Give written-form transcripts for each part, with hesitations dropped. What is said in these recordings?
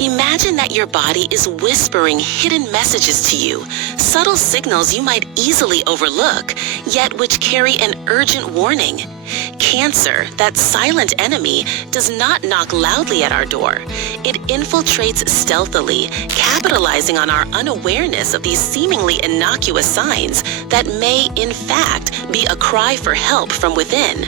Imagine that your body is whispering hidden messages to you, subtle signals you might easily overlook, yet which carry an urgent warning. Cancer, that silent enemy, does not knock loudly at our door. It infiltrates stealthily, capitalizing on our unawareness of these seemingly innocuous signs that may, in fact, be a cry for help from within.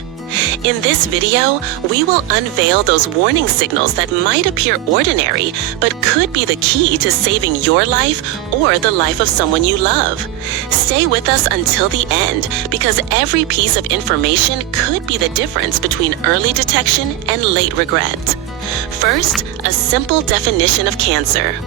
In this video, we will unveil those warning signals that might appear ordinary, but could be the key to saving your life or the life of someone you love. Stay with us until the end, because every piece of information could be the difference between early detection and late regret. First, a simple definition of cancer.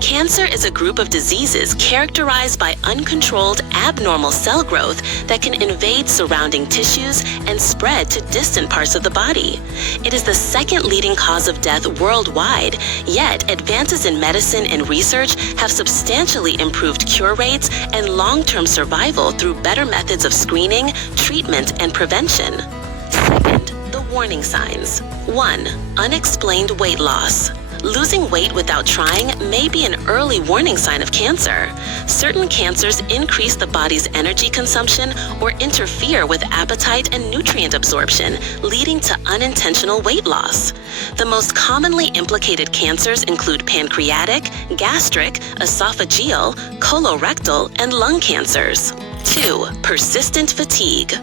Cancer is a group of diseases characterized by uncontrolled abnormal cell growth that can invade surrounding tissues and spread to distant parts of the body. It is the second leading cause of death worldwide, yet advances in medicine and research have substantially improved cure rates and long-term survival through better methods of screening, treatment, and prevention. Second, the warning signs. 1. Unexplained weight loss. Losing weight without trying may be an early warning sign of cancer. Certain cancers increase the body's energy consumption or interfere with appetite and nutrient absorption, leading to unintentional weight loss. The most commonly implicated cancers include pancreatic, gastric, esophageal, colorectal, and lung cancers. 2. Persistent fatigue.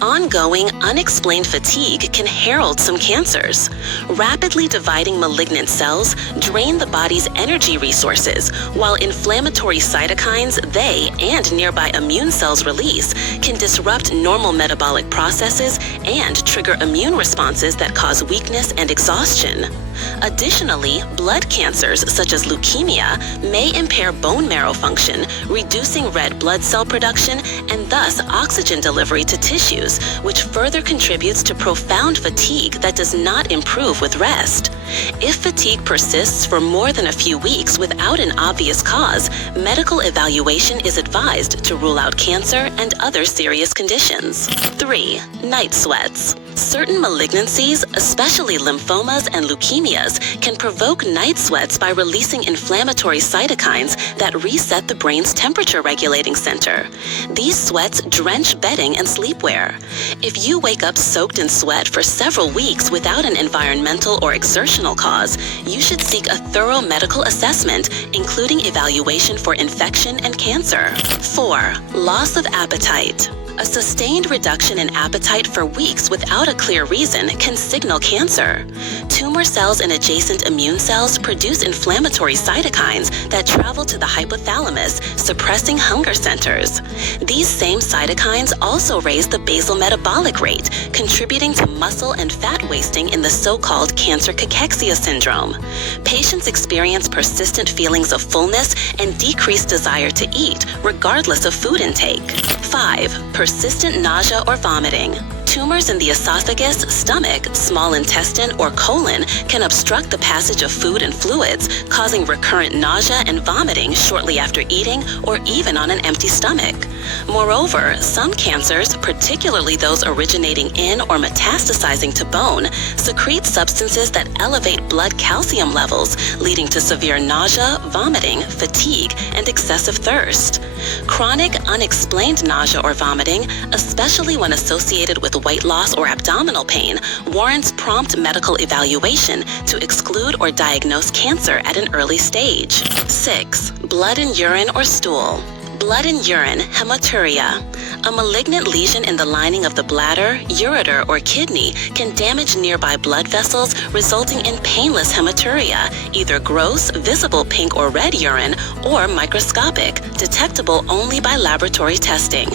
Ongoing, unexplained fatigue can herald some cancers. Rapidly dividing malignant cells drain the body's energy resources, while inflammatory cytokines they and nearby immune cells release can disrupt normal metabolic processes and trigger immune responses that cause weakness and exhaustion. Additionally, blood cancers such as leukemia may impair bone marrow function, reducing red blood cell production and thus oxygen delivery to tissues, which further contributes to profound fatigue that does not improve with rest. If fatigue persists for more than a few weeks without an obvious cause, medical evaluation is advised to rule out cancer and other serious conditions. 3. Night sweats. Certain malignancies, especially lymphomas and leukemias, can provoke night sweats by releasing inflammatory cytokines that reset the brain's temperature-regulating center. These sweats drench bedding and sleepwear. If you wake up soaked in sweat for several weeks without an environmental or exertional cause, you should seek a thorough medical assessment, including evaluation for infection and cancer. 4. Loss of appetite. A sustained reduction in appetite for weeks without a clear reason can signal cancer. Tumor cells and adjacent immune cells produce inflammatory cytokines that travel to the hypothalamus, suppressing hunger centers. These same cytokines also raise the basal metabolic rate, contributing to muscle and fat wasting in the so-called cancer cachexia syndrome. Patients experience persistent feelings of fullness and decreased desire to eat, regardless of food intake. 5. Persistent nausea or vomiting. Tumors in the esophagus, stomach, small intestine, or colon can obstruct the passage of food and fluids, causing recurrent nausea and vomiting shortly after eating or even on an empty stomach. Moreover, some cancers, particularly those originating in or metastasizing to bone, secrete substances that elevate blood calcium levels, leading to severe nausea, vomiting, fatigue, and excessive thirst. Chronic, unexplained nausea or vomiting, especially when associated with weight loss or abdominal pain, warrants prompt medical evaluation to exclude or diagnose cancer at an early stage. 6. Blood in urine or stool. Blood in urine, hematuria. A malignant lesion in the lining of the bladder, ureter, or kidney can damage nearby blood vessels, resulting in painless hematuria, either gross, visible pink or red urine, or microscopic, detectable only by laboratory testing.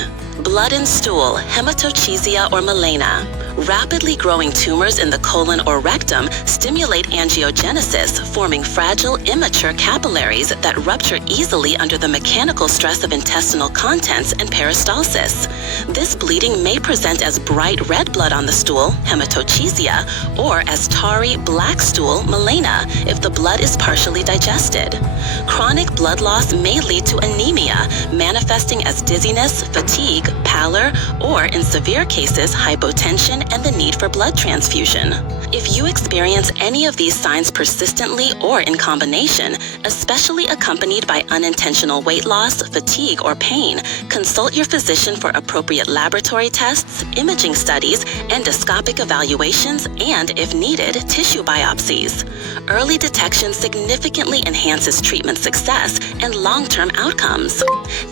Blood in stool, hematochezia or melena. Rapidly growing tumors in the colon or rectum stimulate angiogenesis, forming fragile, immature capillaries that rupture easily under the mechanical stress of intestinal contents and peristalsis. This bleeding may present as bright red blood on the stool, hematochezia, or as tarry black stool, melena, if the blood is partially digested. Chronic blood loss may lead to anemia, manifesting as dizziness, fatigue, pallor, or in severe cases, hypotension and the need for blood transfusion. If you experience any of these signs persistently or in combination, especially accompanied by unintentional weight loss, fatigue, or pain, consult your physician for appropriate laboratory tests, imaging studies, endoscopic evaluations, and, if needed, tissue biopsies. Early detection significantly enhances treatment success and long-term outcomes.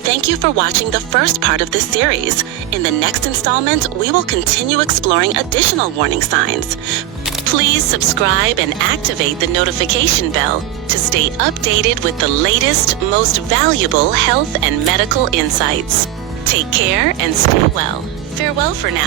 Thank you for watching the first part of this series. In the next installment, we will continue exploring additional warning signs. Please subscribe and activate the notification bell to stay updated with the latest, most valuable health and medical insights. Take care and stay well. Farewell for now.